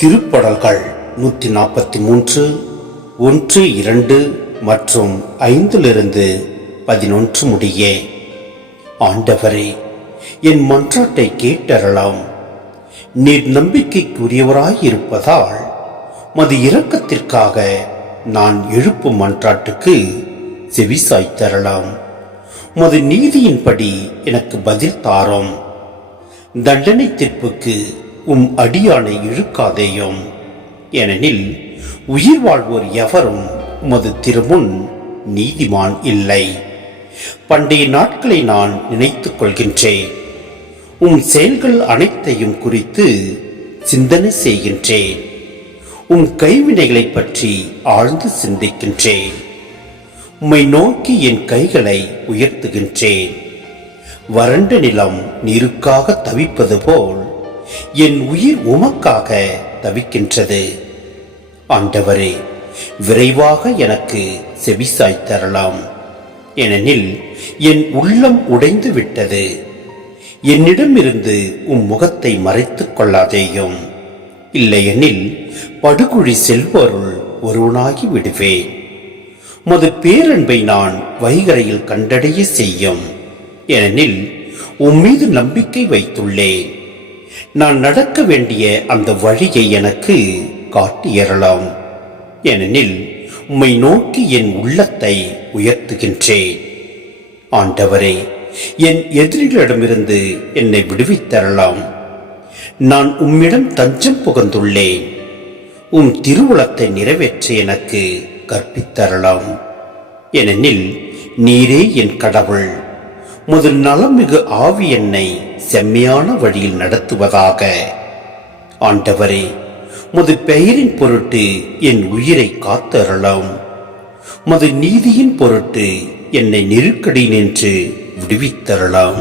திருப்படல்கள் 143 1, 2 மற்றும் 5-11 முடிய. ஆண்டவரே, என் மன்றாட்டை கேட்டறலாம். நீர் நம்பிக்கைக்குரியவராயிருப்பதால் மது இரக்கத்திற்காக நான் எழுப்பும் மன்றாட்டுக்கு செவிசாய்த்தரலாம். மது நீதியின்படி எனக்கு பதில் தாரும். தண்டனை தீர்ப்புக்கு அடியானை இழுக்காதேயும். ஏனெனில் உயிர் வாழ்வோர் எவரும் உமது திருமுன் நீதிமான் இல்லை. பண்டைய நாட்களை நான் நினைத்துக் கொள்கின்றேன். செயல்கள் அனைத்தையும் குறித்து சிந்தனை செய்கின்றேன். கைவினைகளை பற்றி ஆழ்ந்து சிந்திக்கின்றேன். உம்மை நோக்கி என் கைகளை உயர்த்துகின்றேன். வறண்ட நிலம் நீருக்காக தவிப்பது போல் என் உயிர் உமக்காக தவிக்கின்றது. ஆண்டவரே, விரைவாக எனக்கு செவிசாய்த்தரலாம். ஏனெனில் என் உள்ளம் உடைந்து விட்டது. என்னிடமிருந்து முகத்தை மறைத்துக் கொள்ளாதேயும். இல்லையெனில் படுகுழி செல்வோருள் ஒருவனாகி விடுவேன். மது பேரன்பை நான் வைகரையில் கண்டடைய செய்யும். ஏனெனில் மீது நம்பிக்கை வைத்துள்ளேன். நான் நடக்க வேண்டிய அந்த வழியை எனக்கு காட்டியறலாம். ஏனெனில் உம்மை நோக்கி என் உள்ளத்தை உயர்த்துகின்றேன். ஆண்டவரே, என் எதிரிகளிடமிருந்து என்னை விடுவித்தரலாம். நான் உம்மிடம் தஞ்சம் புகுந்துள்ளேன். திருவுளத்தை நிறைவேற்ற எனக்கு கற்பித்தரலாம். ஏனெனில் நீரே என் கடவுள். நலமிகு ஆவி என்னை செம்மையான வழியில் நடத்துவதாக. ஆண்டவரே, பெயரின் பொருட்டு என் உயிரை காத்தரலாம். நீதியின் பொருட்டு என்னை நெருக்கடி நின்று விடுவித்தரலாம்.